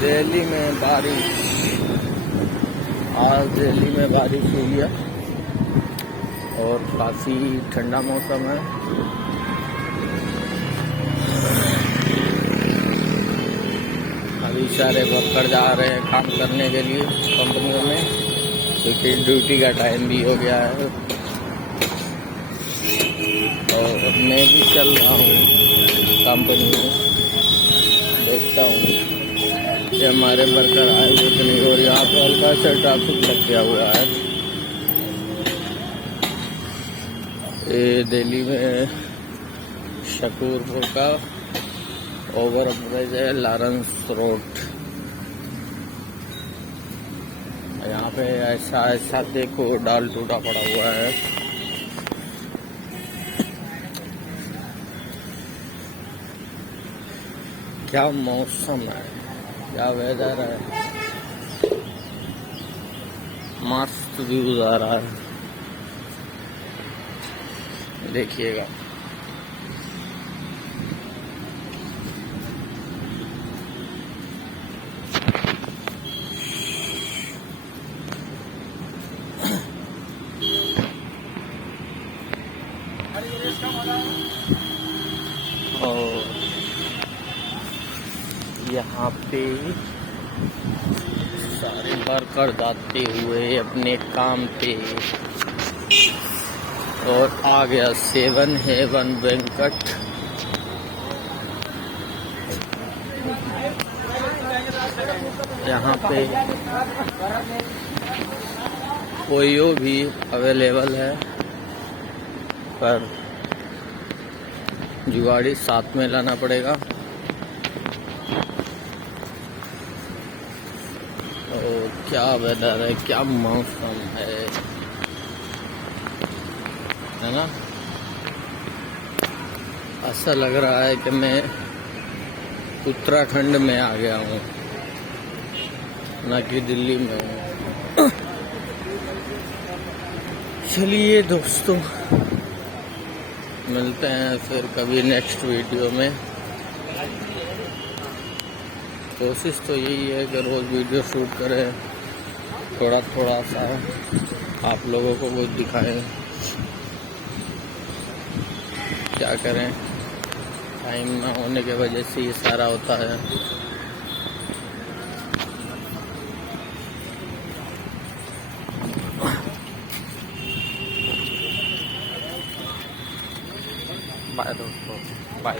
दिल्ली में बारिश, आज दिल्ली में बारिश हुई है और काफ़ी ठंडा मौसम है। अभी सारे वर्कर जा रहे हैं काम करने के लिए कंपनियों में, क्योंकि ड्यूटी का टाइम भी हो गया है। और मैं भी चल रहा हूँ कंपनी में, देखता हूँ कि हमारे वर्कर आए कि नहीं। और यहाँ पर हल्का सा ट्रैफिक लग गया हुआ है। ये दिल्ली में शकूरपुर का ओवर ब्रिज है, लॉरेंस रोड। यहाँ पे ऐसा देखो डाल टूटा पड़ा हुआ है। क्या मौसम है, क्या वेदर है, मस्त व्यूज आ रहा है, देखिएगा। और यहाँ पे सारे वर्कर जाते हुए अपने काम पे। और आ गया 7 हेवन बैंक्वेट। यहाँ पे ओयो भी अवेलेबल है, पर जुगाड़ी साथ में लाना पड़ेगा। और क्या वेदर है, क्या मौसम है ना। ऐसा लग रहा है कि मैं उत्तराखंड में आ गया हूँ, ना कि दिल्ली में हूँ। चलिए दोस्तों, मिलते हैं फिर कभी नेक्स्ट वीडियो में। कोशिश तो यही है कि रोज़ वीडियो शूट करें, थोड़ा थोड़ा सा आप लोगों को कुछ दिखाएं। क्या करें, टाइम ना होने की वजह से ये सारा होता है। बाय दोस्तों, बाय।